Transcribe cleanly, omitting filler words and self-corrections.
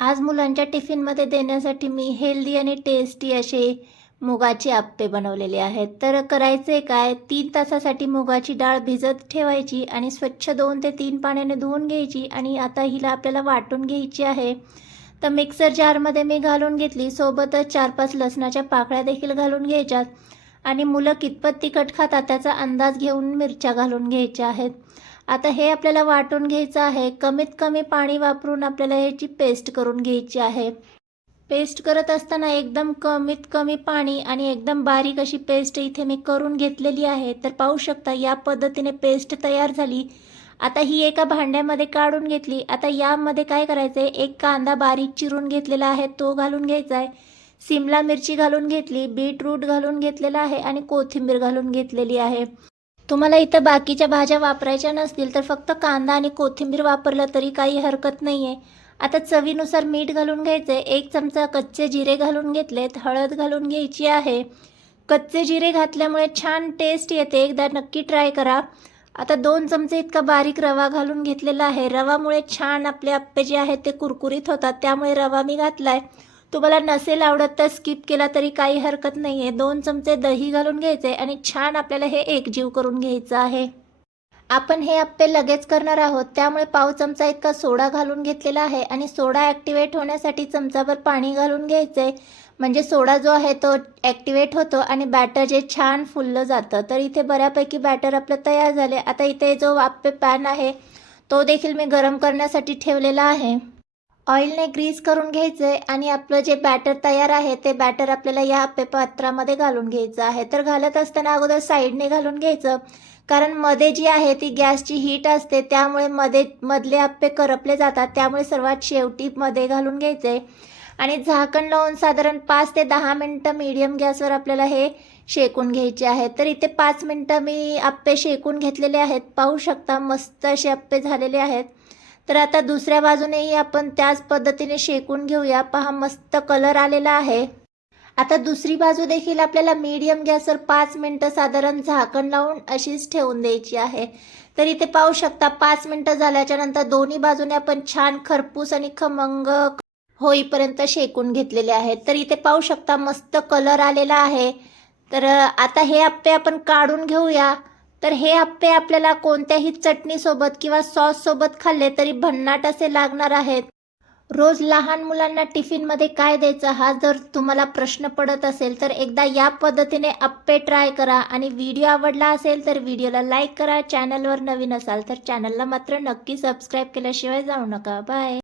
आज मुलांच्या टिफिनमध्ये देण्यासाठी मी हेल्दी आणि टेस्टी असे मुगाचे आप्पे बनवलेले आहेत. तर करायचे काय, 3 तासासाठी मुगाची डाळ भिजत ठेवायची आणि स्वच्छ 2 ते 3 पाण्याने धुवून घ्यायची आणि आता हिला आपल्याला वाटून घ्यायची आहे. तर मिक्सर जारमध्ये मी घालून घेतली. सोबतच 4-5 लसणाच्या पाकळ्या देखील घालून घ्यायच्यात आणि मुलं कितपत तिखट खातात त्याचा अंदाज घेऊन मिरच्या घालून घ्यायच्या आहेत. आता हे आपल्याला वाटून घ्यायचं आहे. कमीत कमी पाणी वापरून आपल्याला ह्याची पेस्ट करून घ्यायची आहे. पेस्ट करत असताना एकदम कमीत कमी पाणी आणि एकदम बारीक अशी पेस्ट इथे मी करून घेतलेली आहे. तर पाहू शकता या पद्धतीने पेस्ट तयार झाली. आता ही एका भांड्यामध्ये काढून घेतली. आता यामध्ये काय करायचं आहे, एक कांदा बारीक चिरून घेतलेला आहे तो घालून घ्यायचा आहे. सिमला मिरची घालून घेतली, बीटरूट घालून घेतलेला आहे आणि कोथिंबीर घालून घेतलेली आहे. तुम्हाला इथं बाकीच्या भाज्या वापरायच्या नसतील तर फक्त कांदा आणि कोथिंबीर वापरलं तरी काही हरकत नाही आहे. आता चवीनुसार मीठ घालून घ्यायचं आहे. 1 चमचा कच्चे जिरे घालून घेतलेत. हळद घालून घ्यायची आहे. कच्चे जिरे घातल्यामुळे छान टेस्ट येते, एकदा नक्की ट्राय करा. आता 2 चमचे इतका बारीक रवा घालून घेतलेला आहे. रवामुळे छान आपले आप्पे जे आहेत ते कुरकुरीत होतात, त्यामुळे रवा मी घातला आहे. तुम्हाला नसेल आवडत तर स्किप केला तरी काही हरकत नाही आहे. 2 चमचे दही घालून घ्यायचे आणि छान आपल्याला हे एकजीव करून घ्यायचं आहे. आपण हे आप्पे लगेच करणार आहोत, त्यामुळे पाव चमचा इतका सोडा घालून घेतलेला आहे आणि सोडा ॲक्टिवेट होण्यासाठी चमचाभर पाणी घालून घ्यायचं आहे. म्हणजे सोडा जो आहे तो ॲक्टिवेट होतो आणि बॅटर जे छान फुललं जातं. तर इथे बऱ्यापैकी बॅटर आपलं तयार झाले. आता इथे जो आप्पे पॅन आहे तो देखील मी गरम करण्यासाठी ठेवलेला आहे. ऑइलने ग्रीस करून घ्यायचं आहे आणि आपलं जे बॅटर तयार आहे ते बॅटर आपल्याला या आप्पे पात्रामध्ये घालून घ्यायचं आहे. तर घालत असताना अगोदर साईडने घालून घ्यायचं, कारण मध्ये जी आहे ती गॅसची हीट असते, त्यामुळे मधले आप्पे करपले जातात. त्यामुळे सर्वात शेवटी मध्ये घालून घ्यायचं आहे आणि झाकण लावून साधारण 5 ते 10 मिनटं मीडियम गॅसवर आपल्याला हे शेकून घ्यायचे आहेत. तर इथे 5 मिनटं मी आप्पे शेकून घेतलेले आहेत. पाहू शकता मस्त असे आप्पे झालेले आहेत. तर आता दुसऱ्या बाजूनेही आपण त्याच पद्धतीने शेकून घेऊया. पहा मस्त कलर आलेला आहे. आता दुसरी बाजू देखील आपल्याला मीडियम गॅसवर 5 मिनटं साधारण झाकण लावून अशीच ठेवून द्यायची आहे. तर इथे पाहू शकता 5 मिनटं झाल्याच्या नंतर दोन्ही बाजूने आपण छान खरपूस आणि खमंग होईपर्यंत शेकून घेतलेले आहेत. तर इथे पाहू शकता मस्त कलर आलेला आहे. तर आता हे आप्पे आपण काढून घेऊया. तर हे आप्पे आपल्याला कोणत्याही चटणीसोबत किंवा सॉससोबत खाल्ले तरी भन्नाट असे लागणार आहेत. रोज लहान मुलांना टिफिनमध्ये काय द्यायचं हा जर तुम्हाला प्रश्न पडत असेल तर एकदा या पद्धतीने आप्पे ट्राय करा आणि व्हिडिओ आवडला असेल तर व्हिडिओला लाईक करा. चॅनलवर नवीन असाल तर चॅनलला मात्र नक्की सबस्क्राईब केल्याशिवाय जाऊ नका. बाय.